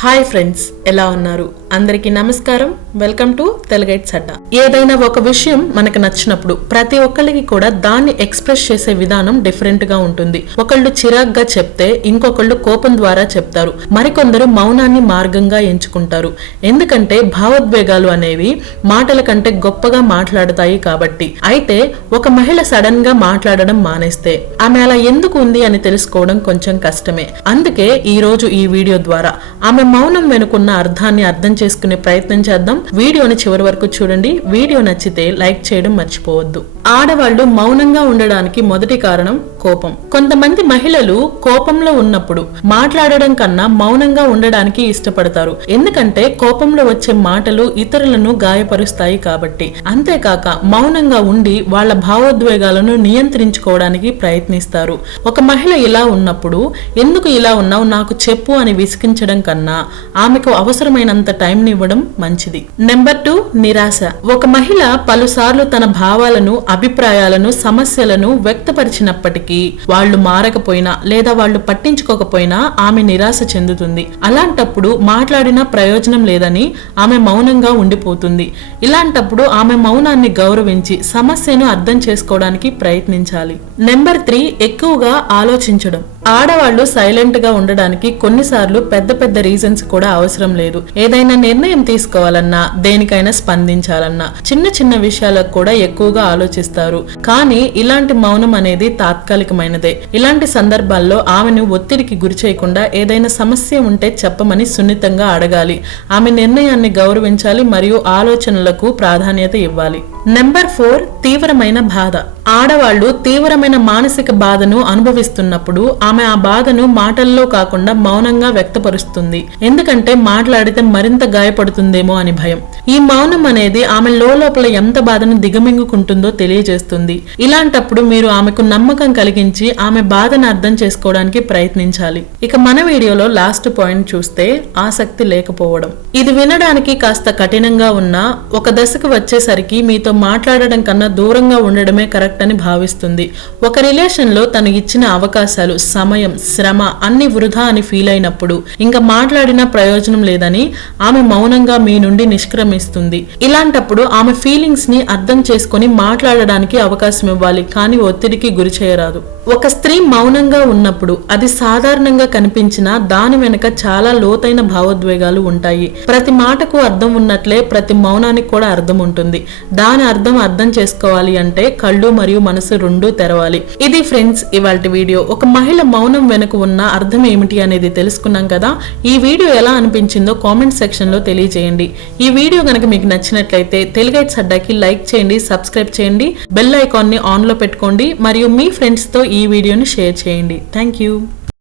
Hi friends ఎలా ఉన్నారు? అందరికీ నమస్కారం. వెల్కమ్ టు తెలుగైట్ సట్ట ఏదైనా ఒక విషయం మనకు నచ్చినప్పుడు ప్రతి ఒక్కరికి కూడా దాన్ని ఎక్స్ప్రెస్ చేసే విధానం డిఫరెంట్గా ఉంటుంది. ఒకళ్ళు చిరాగ్గా చెప్తే ఇంకొకళ్ళు కోపం ద్వారా చెప్తారు. మరికొందరు మౌనాన్ని మార్గంగా ఎంచుకుంటారు. ఎందుకంటే భావోద్వేగాలు అనేవి మాటల కంటే గొప్పగా మాట్లాడతాయి కాబట్టి. అయితే ఒక మహిళ సడన్గా మాట్లాడడం మానేస్తే ఆమె అలా ఎందుకు ఉంది అని తెలుసుకోవడం కొంచెం కష్టమే. అందుకే ఈ రోజు ఈ వీడియో ద్వారా ఆమె మౌనం వెనుకున్న అర్థాన్ని అర్థం చేసుకునే ప్రయత్నం చేద్దాం. వీడియోని చివరి వరకు చూడండి. వీడియో నచ్చితే లైక్ చేయడం మర్చిపోవద్దు. ఆడవాళ్ళు మౌనంగా ఉండడానికి మొదటి కారణం కోపం. కొంతమంది మహిళలు కోపంలో ఉన్నప్పుడు మాట్లాడడం కన్నా మౌనంగా ఉండడానికి ఇష్టపడతారు. ఎందుకంటే కోపంలో వచ్చే మాటలు ఇతరులను గాయపరుస్తాయి కాబట్టి. అంతేకాక మౌనంగా ఉండి వాళ్ళ భావోద్వేగాలను నియంత్రించుకోవడానికి ప్రయత్నిస్తారు. ఒక మహిళ ఇలా ఉన్నప్పుడు ఎందుకు ఇలా ఉన్నావు? నాకు చెప్పు అని విసిగించడం కన్నా ఆమెకు అవసరమైనంత టైంని ఇవ్వడం మంచిది. నెంబర్ టూ నిరాశ. ఒక మహిళ పలుసార్లు తన భావాలను అభిప్రాయాలను సమస్యలను వ్యక్తపరిచినప్పటికీ వాళ్ళు మారకపోయినా లేదా వాళ్ళు పట్టించుకోకపోయినా ఆమె నిరాశ చెందుతుంది. అలాంటప్పుడు మాట్లాడినా ప్రయోజనం లేదని ఆమె మౌనంగా ఉండిపోతుంది. ఇలాంటప్పుడు ఆమె మౌనాన్ని గౌరవించి సమస్యను అర్థం చేసుకోవడానికి ప్రయత్నించాలి. నెంబర్ త్రీ ఎక్కువగా ఆలోచించడం. ఆడవాళ్ళు సైలెంట్గా ఉండడానికి కొన్నిసార్లు పెద్ద పెద్ద రీజన్ రీజన్స్ కూడా అవసరం లేదు. ఏదైనా నిర్ణయం తీసుకోవాలన్నా దేనికైనా స్పందించాలన్నా చిన్న చిన్న విషయాలకు కూడా ఎక్కువగా ఆలోచిస్తారు. కానీ ఇలాంటి మౌనం అనేది తాత్కాలికమైనదే. ఇలాంటి సందర్భాల్లో ఆమెను ఒత్తిడికి గురి చేయకుండా ఏదైనా సమస్య ఉంటే చెప్పమని సున్నితంగా అడగాలి. ఆమె నిర్ణయాన్ని గౌరవించాలి మరియు ఆలోచనలకు ప్రాధాన్యత ఇవ్వాలి. నెంబర్ ఫోర్ తీవ్రమైన బాధ. ఆడవాళ్ళు తీవ్రమైన మానసిక బాధను అనుభవిస్తున్నప్పుడు ఆమె ఆ బాధను మాటల్లో కాకుండా మౌనంగా వ్యక్తపరుస్తుంది. ఎందుకంటే మాట్లాడితే మరింత గాయపడుతుందేమో అని భయం. ఈ మౌనం అనేది ఆమె లోపల ఎంత బాధను దిగమింగుకుంటుందో తెలియజేస్తుంది. ఇలాంటప్పుడు మీరు ఆమెకు నమ్మకం కలిగించి ఆమె బాధను అర్థం చేసుకోవడానికి ప్రయత్నించాలి. ఇక మన వీడియోలో లాస్ట్ పాయింట్ చూస్తే ఆసక్తి లేకపోవడం. ఇది వినడానికి కాస్త కఠినంగా ఉన్నా ఒక దశకు వచ్చేసరికి మీతో మాట్లాడడం కన్నా దూరంగా ఉండడమే కరెక్ట్ అని భావిస్తుంది. ఒక రిలేషన్లో తను ఇచ్చిన అవకాశాలు సమయం శ్రమ అన్ని వృధా అని ఫీల్ అయినప్పుడు ఇంకా మాట్లాడినా ప్రయోజనం లేదని ఆమె మౌనంగా మీ నుండి నిష్క్రమిస్తుంది. ఇలాంటప్పుడు ఆమె ఫీలింగ్స్ని అర్థం చేసుకొని మాట్లాడడానికి అవకాశం ఇవ్వాలి కానీ ఒత్తిడికి గురి చేయరాదు. ఒక స్త్రీ మౌనంగా ఉన్నప్పుడు అది సాధారణంగా కనిపించినా దాని వెనుక చాలా లోతైన భావోద్వేగాలు ఉంటాయి. ప్రతి మాటకు అర్థం ఉన్నట్లే ప్రతి మౌనానికి కూడా అర్థం ఉంటుంది. దాని అర్థం అర్థం చేసుకోవాలి అంటే కళ్ళు మరియు మనసు రెండూ తెరవాలి. ఇది ఫ్రెండ్స్ ఇవాళ వీడియో. ఒక మహిళ మౌనం వెనుక ఉన్న అర్థం ఏమిటి అనేది తెలుసుకున్నాం కదా? ఈ వీడియో వీడియో ఎలా అనిపించిందో కామెంట్ సెక్షన్లో తెలియజేయండి. ఈ వీడియో కనుక మీకు నచ్చినట్లయితే తెలుగైట్ సడ్డాకి లైక్ చేయండి సబ్స్క్రైబ్ చేయండి బెల్ ఐకాన్ని పెట్టుకోండి మరియు మీ ఫ్రెండ్స్తో ఈ వీడియోని షేర్ చేయండి. Thank you